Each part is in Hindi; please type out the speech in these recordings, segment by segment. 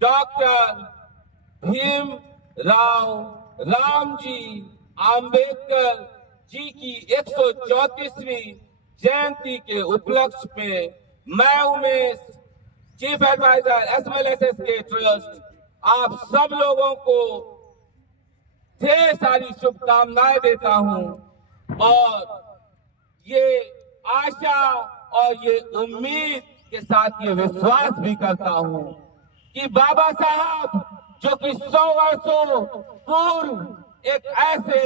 डॉक्टर भीमराव रामजी आम्बेडकर जी की 134वीं जयंती के उपलक्ष्य में मैं उमेश, चीफ एडवाइजर SMLSS के ट्रस्ट, आप सब लोगों को ढेर सारी शुभकामनाएं देता हूं और ये आशा और ये उम्मीद के साथ ये विश्वास भी करता हूं कि बाबा साहब जो कि 100 वर्षों पूर्व एक ऐसे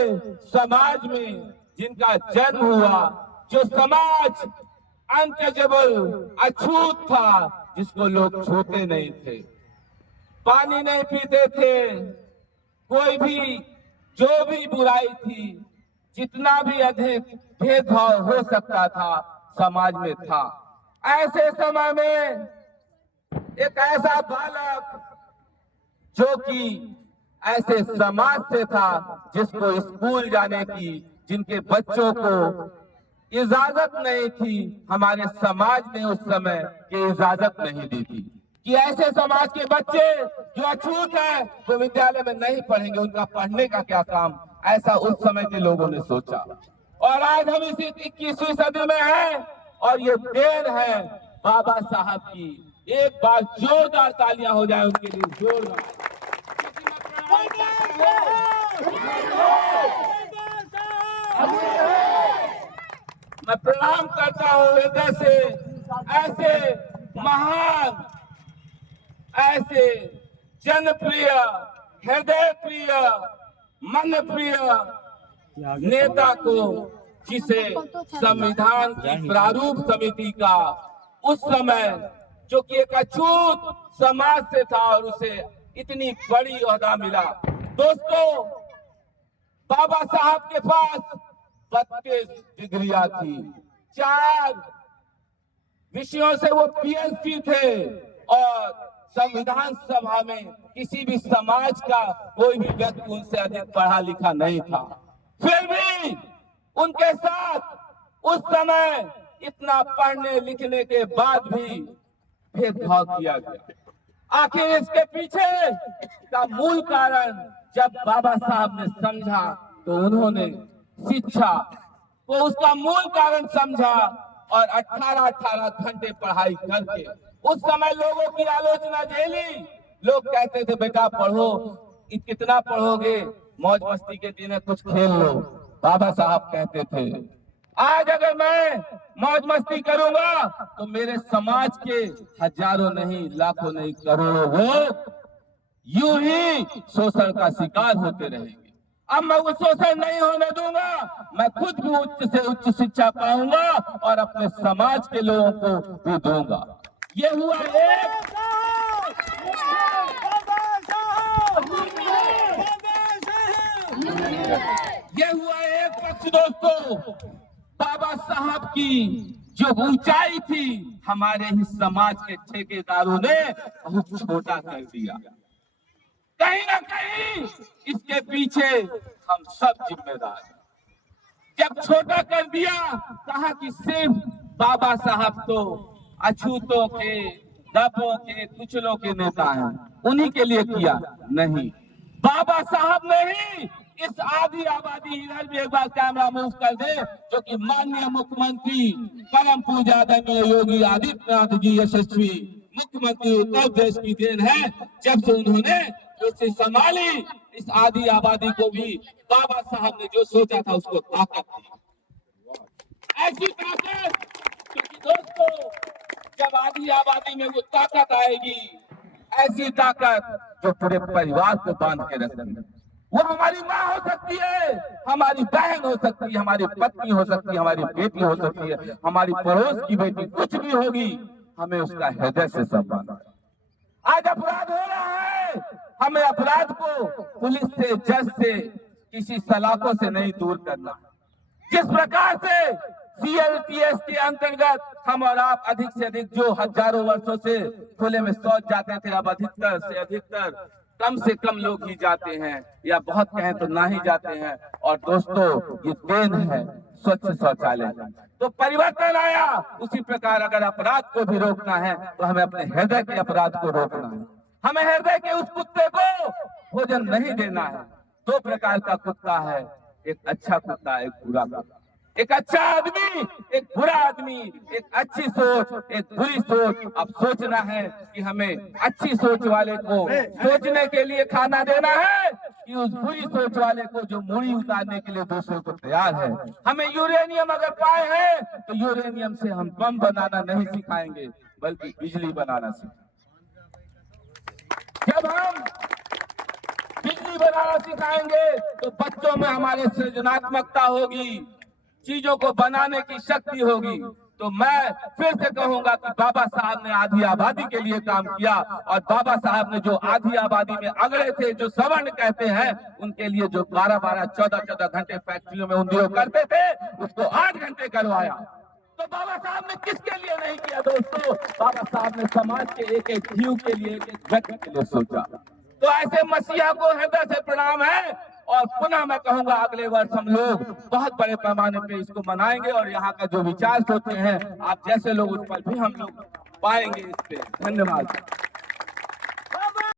समाज में जिनका जन्म हुआ, जो समाज अनटचेबल, अछूत था, जिसको लोग छूते नहीं थे, पानी नहीं पीते थे, कोई भी जो भी बुराई थी, जितना भी अधिक भेदभाव हो सकता था समाज में था। ऐसे समय में एक ऐसा बालक जो कि ऐसे समाज से था जिसको स्कूल जाने की, जिनके बच्चों को इजाजत नहीं थी, हमारे समाज ने उस समय की इजाजत नहीं दी थी कि ऐसे समाज के बच्चे जो अछूत हैं वो विद्यालय में नहीं पढ़ेंगे, उनका पढ़ने का क्या काम। ऐसा उस समय के लोगों ने सोचा और आज हम इस 21वीं सदी में हैं और ये देन है बाबा साहब की। एक बार जोरदार तालियां हो जाए उनके लिए, जोरदार। मैं प्रणाम करता हूँ हृदय से ऐसे महान, ऐसे जनप्रिय, हृदय प्रिय, मन प्रिय नेता को, जिसे संविधान की प्रारूप समिति का उस समय, जो कि एक अछूत समाज से था और उसे इतनी बड़ी ओहदा मिला। दोस्तों, बाबा साहब के पास 32 डिग्रियां थी, 4 विषयों से वो PhD थे और संविधान सभा में किसी भी समाज का कोई भी व्यक्ति उनसे अधिक पढ़ा लिखा नहीं था। फिर भी उनके साथ उस समय इतना पढ़ने लिखने के बाद भी भेदभाव किया गया। आखिर इसके पीछे का मूल कारण जब बाबा साहब ने समझा तो उन्होंने शिक्षा को उसका मूल कारण समझा और 18-18 घंटे पढ़ाई करके उस समय लोगों की आलोचना झेली। लोग कहते थे बेटा पढ़ो, कितना पढ़ोगे, मौज मस्ती के दिन है, कुछ खेल लो। बाबा साहब कहते थे आज अगर मैं मौज मस्ती करूंगा तो मेरे समाज के हजारों नहीं, लाखों नहीं, करोड़ों लोग यूं ही शोषण का शिकार होते रहेंगे। अब मैं वो शोषण नहीं होने दूंगा, मैं खुद भी उच्च से उच्च शिक्षा पाऊंगा और अपने समाज के लोगों को भी दूंगा। ये हुआ एक पक्ष। दोस्तों, बाबा साहब की जो ऊंचाई थी हमारे ही समाज के ठेकेदारों ने बहुत छोटा कर दिया। कहीं ना कहीं इसके पीछे हम सब जिम्मेदार हैं। जब छोटा कर दिया, कहा कि सिर्फ बाबा साहब तो अछूतों के, दबों के, कुचलों के नेता हैं, उन्हीं के लिए किया। नहीं, बाबा साहब ने ही इस आदि आबादी, इधर भी एक बार कैमरा मूव कर दे, जो कि माननीय मुख्यमंत्री परम पूज्य आदरणीय योगी आदित्यनाथ जी यशस्वी मुख्यमंत्री उत्तर प्रदेश की देन है। जब से उन्होंने उसे संभाली, इस आदि आबादी को भी बाबा साहब ने जो सोचा था उसको ताकत दी। ऐसी ताकत, क्योंकि दोस्तों जब आदि आबादी में वो ताकत आएगी, ऐसी ताकत जो पूरे परिवार को बांध के रखेगी। वो हमारी माँ हो सकती है, हमारी बहन हो सकती है, हमारी पत्नी हो सकती है, हमारी बेटी हो सकती है, हमारी पड़ोस की बेटी, कुछ भी होगी, हमें उसका हृदय से सम्मान। आज अपराध हो रहा है, हमें अपराध को पुलिस से, जज से, किसी सलाखों से नहीं दूर करना। जिस प्रकार से CLTS के अंतर्गत हम और आप अधिक से अधिक जो हजारों वर्षों से खुले में शौच जाते थे, अब अधिकतर से अधिकतर कम से कम लोग ही जाते हैं, या बहुत कहें तो ना ही जाते हैं। और दोस्तों, ये देन है स्वच्छ शौचालय। तो परिवर्तन आया। उसी प्रकार अगर अपराध को भी रोकना है तो हमें अपने हृदय के अपराध को रोकना है। हमें हृदय के उस कुत्ते को भोजन नहीं देना है। दो प्रकार का कुत्ता है, एक अच्छा कुत्ता, एक बुरा कुत्ता। एक अच्छा आदमी, एक बुरा आदमी, एक अच्छी सोच, एक बुरी सोच। अब सोचना है कि हमें अच्छी सोच वाले को सोचने के लिए खाना देना है कि उस बुरी सोच वाले को जो मूड़ी उतारने के लिए दूसरों को तैयार है। हमें यूरेनियम अगर पाए हैं तो यूरेनियम से हम बम बनाना नहीं सिखाएंगे, बल्कि बिजली बनाना सिखाएंगे। जब हम बिजली बनाना सिखाएंगे तो बच्चों में हमारे सृजनात्मकता होगी, चीजों को बनाने की शक्ति होगी। तो मैं फिर से कहूंगा कि बाबा साहब ने आधी आबादी के लिए काम किया, और बाबा साहब ने जो आधी आबादी में अगड़े थे, जो सवर्ण कहते हैं, उनके लिए जो 12-12, 14-14 घंटे फैक्ट्रियों में उद्योग करते थे, उसको 8 घंटे करवाया। तो बाबा साहब ने किसके लिए नहीं किया दोस्तों? बाबा साहब ने समाज के एक एक जीव के लिए, एक एक व्यक्ति के लिए सोचा। तो ऐसे मसीहा को हृदय से प्रणाम है। और पुनः मैं कहूंगा अगले वर्ष हम लोग बहुत बड़े पैमाने पे इसको मनाएंगे, और यहाँ का जो विचार सोचते हैं आप जैसे लोग, उस पर भी हम लोग पाएंगे। इस पे धन्यवाद।